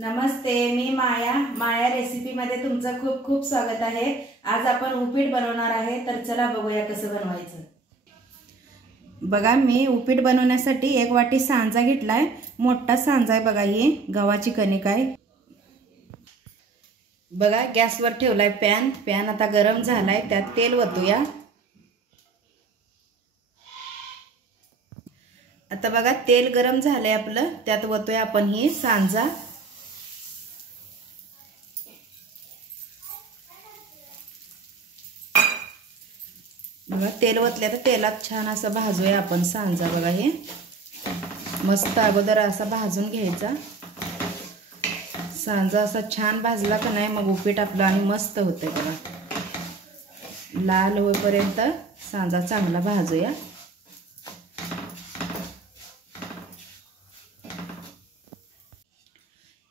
नमस्ते, मी माया रेसिपीमध्ये तुमचं खूप खूप स्वागत आहे। आज आपण उपीट बनवणार आहे, तर चला बघूया कसं बनवायचं। बघा, मी उपीट बनवण्यासाठी 1 वाटी सांजा घेतलाय। मोठा सांजा आहे बघा, ही गव्हाची कणिक आहे। बघा, गॅसवर ठेवलाय पॅन आता गरम झालाय, त्यात तेल ओतूया। आता बघा, तेल गरम झालंय आपलं, त्यात ओतूया आपण ही सांजा। बघा, तेल ओतल्या तर तेलात छान असं भाजूया आपण सांजा। बघा, हे मस्त अगोदर असा भाजून घ्यायचा सांजा। असा छान भाजला का नाही, मग उपीट आपलं आणि मस्त होतंय। बघा, लाल होईपर्यंत सांजा चांगला भाजूया।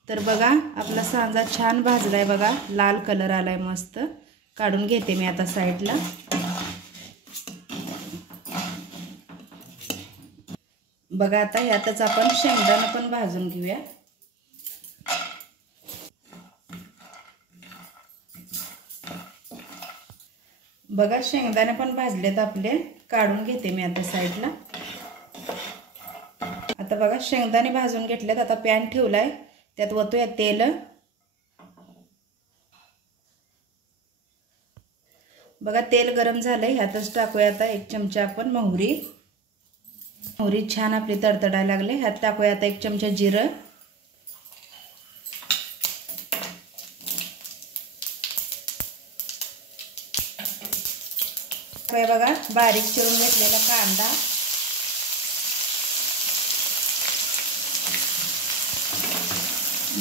तर बघा, आपला सांजा छान भाजलाय। बघा, लाल कलर आलाय मस्त। काढून घेते मी आता साईडला। बघा, आता यातच आपण शेंगदाणा पण भाजून घेऊया। बघा, शेंगदाणे पण भाजलेत आपले, काढून घेते मी आता साईडला। आता बघा, शेंगदाणे भाजून घेतलेत। आता पॅन ठेवलाय, त्यात ओतूया तेल। बघा, तेल गरम झालंय, ह्यातच टाकूया आता 1 चमचा आपण मोहरी। मोहरी छान आपली तडतडायला लागले, ह्यात टाकूया आता 1 चमचा जिरं। बघा, बारीक चिरून घेतलेला कांदा।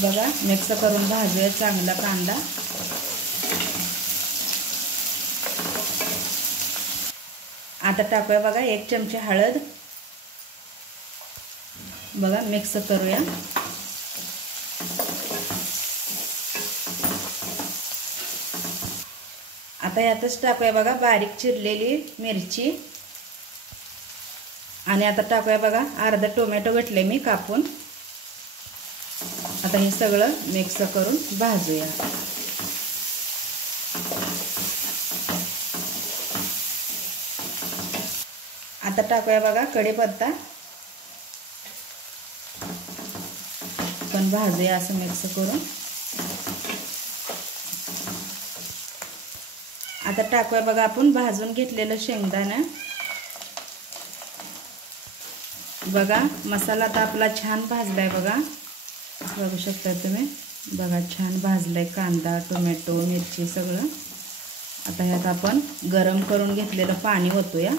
बघा, मिक्स करून भाजूया चांगला कांदा। आता टाकूया बघा 1 चमचा हळद। बघा, मिक्स करूया। आता यातच टाकूया बघा बारीक चिरलेली मिरची। आणि आता टाकूया बघा अर्धा टोमॅटो घेतले मी कापून। आता हे सगळं मिक्स करून भाजूया। आता टाकूया बघा कढीपत्ता, पण भाजूया असं मिक्स करून। आता टाकूया बघा आपण भाजून घेतलेलं शेंगदाणा। बघा, मसाला आता आपला छान भाजलाय। बघा, बघू शकता तुम्ही। बघा, छान भाजलाय कांदा, टोमॅटो, मिरची सगळं। आता ह्यात आपण गरम करून घेतलेलं पाणी ओतूया।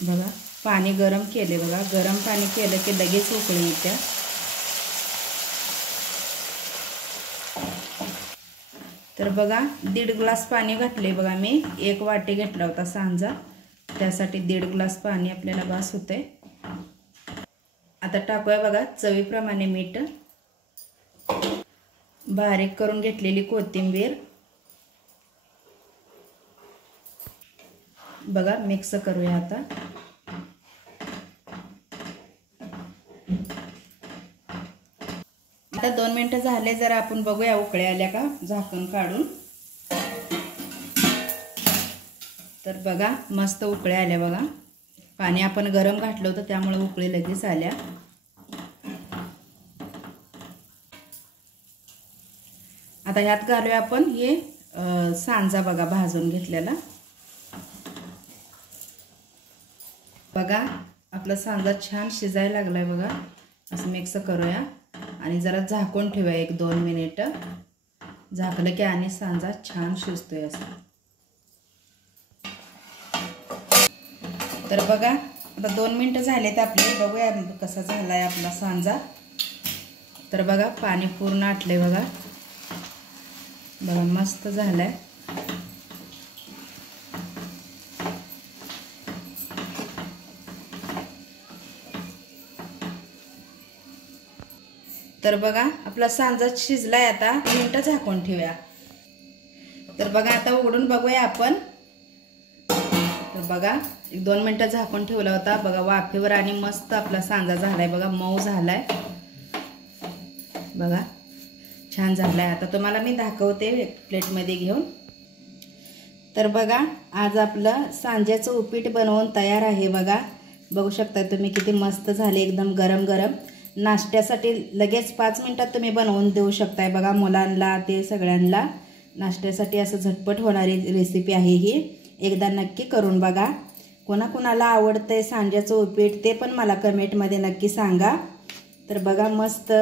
बघा, पाणी गरम केले। बघा, गरम पाणी केलं की लगेच उकळी येते। तर बघा, 1.5 ग्लास पाणी घातले। बघा, मी 1 वाटी घेतला होता सांजा, त्यासाठी 1.5 ग्लास पाणी आपल्याला बस होते। आता टाकूया बघा चवीप्रमाणे मीठ, बारीक करून घेतलेली कोथिंबीर। बघा, मिक्स करूया आता। आता 2 मिनिटं झाले, जरा आपण बघूया उकळी आल्या का, झाकण काढून। तर बघा, मस्त उकळी आल्या। बघा, पाणी आपण गरम घातलं होतं, त्यामुळे उकळी लगेच आल्या। आता ह्यात घालूया आपण हे सांजा बघा भाजून घेतलेला। बघा, आपला सांजा छान शिजायला लागलाय। बघा, असं मिक्स करूया आणि जरा झाकून ठेवूया 1-2 मिनिटं। झाकलं की आणि सांजा छान शिजतोय असं। तर बघा, आता 2 मिनिटं झालेत आपले, बघूया कसा झालाय आपला सांजा। तर बघा, पाणी पूर्ण आटले। बघा, मस्त झालाय। तर बघा, आपला सांजा शिजलाय। आता 2 मिनिटं झाकून ठेवूया। तर बघा, आता उघडून बघूया आपण। तर बघा, 1-2 मिनिटं झाकून ठेवला होता। बघा, वाफेवर आणि मस्त आपला सांजा झालाय। बघा, मऊ झालाय। बघा छान झालं आहे। आता तुम्हाला मी दाखवते प्लेटमध्ये घेऊन। तर बघा आज आपलं सांज्याचं उपीट बनवून तयार आहे। बघा बघू शकता तुम्ही किती मस्त झाले, एकदम गरम गरम। नाश्त्यासाठी लगेच 5 मिनिटात तुम्ही बनवून देऊ शकताय। बघा मुलांना ते सगळ्यांना नाश्त्यासाठी असं झटपट होणारी रेसिपी आहे ही। एकदा नक्की करून बघा। कोणाकोणाला आवडतंय सांज्याचं उपीट ते पण मला कमेंटमध्ये नक्की सांगा। तर बघा मस्त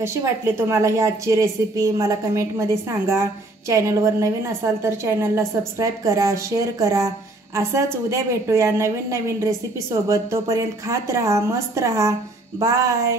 कशी वाटली तुम्हाला ही आजची रेसिपी मला कमेंटमध्ये सांगा। चॅनलवर नवीन असाल तर चॅनलला सबस्क्राईब करा, शेअर करा। असंच उद्या भेटूया नवीन नवीन रेसिपी सोबत। तोपर्यंत खात राहा, मस्त राहा। बाय।